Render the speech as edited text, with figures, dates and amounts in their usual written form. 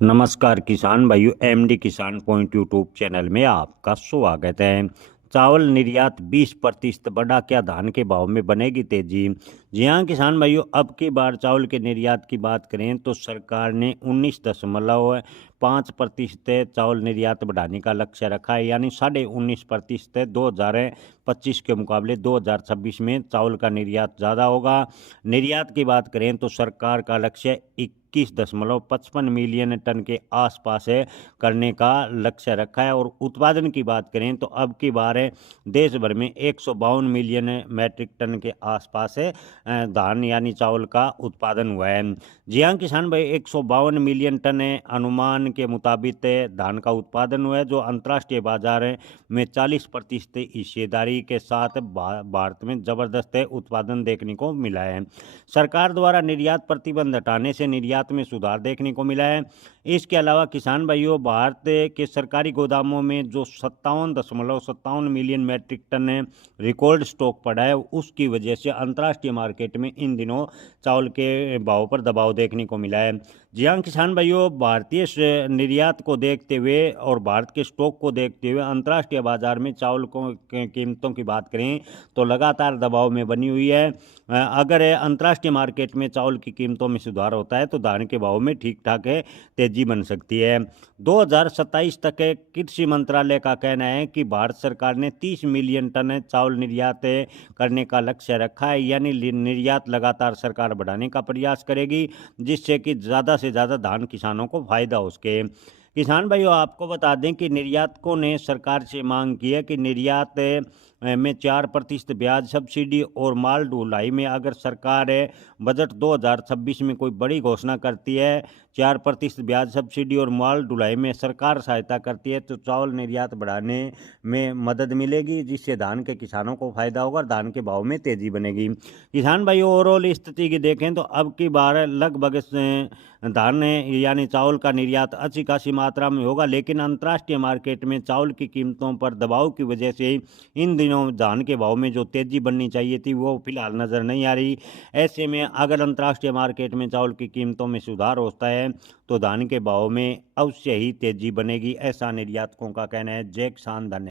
नमस्कार किसान भाइयों, एमडी किसान पॉइंट यूट्यूब चैनल में आपका स्वागत है। चावल निर्यात 20% बढ़ा, क्या धान के भाव में बनेगी तेजी? जी हाँ किसान भाइयों, अब की बार चावल के निर्यात की बात करें तो सरकार ने 19.5% चावल निर्यात बढ़ाने का लक्ष्य रखा है, यानी 19.5% 2025 के मुकाबले 2026 में चावल का निर्यात ज़्यादा होगा। निर्यात की बात करें तो सरकार का लक्ष्य 21.55 मिलियन टन के आसपास है करने का लक्ष्य रखा है। और उत्पादन की बात करें तो अब की बार है देश भर में 152 मिलियन मैट्रिक टन के आसपास है धान यानी चावल का उत्पादन हुआ है। जी हाँ किसान भाई, 152 मिलियन टन अनुमान के मुताबिक धान का उत्पादन हुआ है, जो अंतर्राष्ट्रीय बाजार में 40% हिस्सेदारी के साथ भारत में जबरदस्त उत्पादन देखने को मिला है। सरकार द्वारा निर्यात प्रतिबंध हटाने से निर्यात में सुधार देखने को मिला है। इसके अलावा किसान भाइयों, भारत के सरकारी गोदामों में जो 57.57 million metric ton record stock पड़ा है, उसकी वजह से अंतर्राष्ट्रीय मार्केट में इन दिनों चावल के भाव पर दबाव देखने को मिला है। जी हाँ किसान भाइयों, भारतीय निर्यात को देखते हुए और भारत के स्टॉक को देखते हुए अंतर्राष्ट्रीय बाजार में चावल को कीमतों की बात करें तो लगातार दबाव में बनी हुई है। अगर अंतर्राष्ट्रीय मार्केट में चावल की कीमतों में सुधार होता है तो धान के भाव में ठीक ठाक तेजी बन सकती है। 2027 तक कृषि मंत्रालय का कहना है कि भारत सरकार ने 30 मिलियन टन चावल निर्यात करने का लक्ष्य रखा है, यानी निर्यात लगातार सरकार बढ़ाने का प्रयास करेगी, जिससे कि ज़्यादा से ज़्यादा धान किसानों को फायदा हो सके। किसान भाइयों, आपको बता दें कि निर्यातकों ने सरकार से मांग की है कि निर्यात में 4% ब्याज सब्सिडी और माल ढुलाई में अगर सरकार बजट 2026 में कोई बड़ी घोषणा करती है, 4% ब्याज सब्सिडी और माल ढुलाई में सरकार सहायता करती है, तो चावल निर्यात बढ़ाने में मदद मिलेगी, जिससे धान के किसानों को फायदा होगा और धान के भाव में तेजी बनेगी। किसान भाई, ओवरऑल स्थिति की देखें तो अब की बार लगभग धान यानी चावल का निर्यात अच्छी खासी मात्रा में होगा, लेकिन अंतर्राष्ट्रीय मार्केट में चावल की कीमतों पर दबाव की वजह से इन दिनों धान के भाव में जो तेजी बननी चाहिए थी वो फिलहाल नज़र नहीं आ रही। ऐसे में अगर अंतर्राष्ट्रीय मार्केट में चावल की कीमतों में सुधार होता है तो धान के भाव में अवश्य ही तेजी बनेगी, ऐसा निर्यातकों का कहना है। जय किसान, धन्यवाद।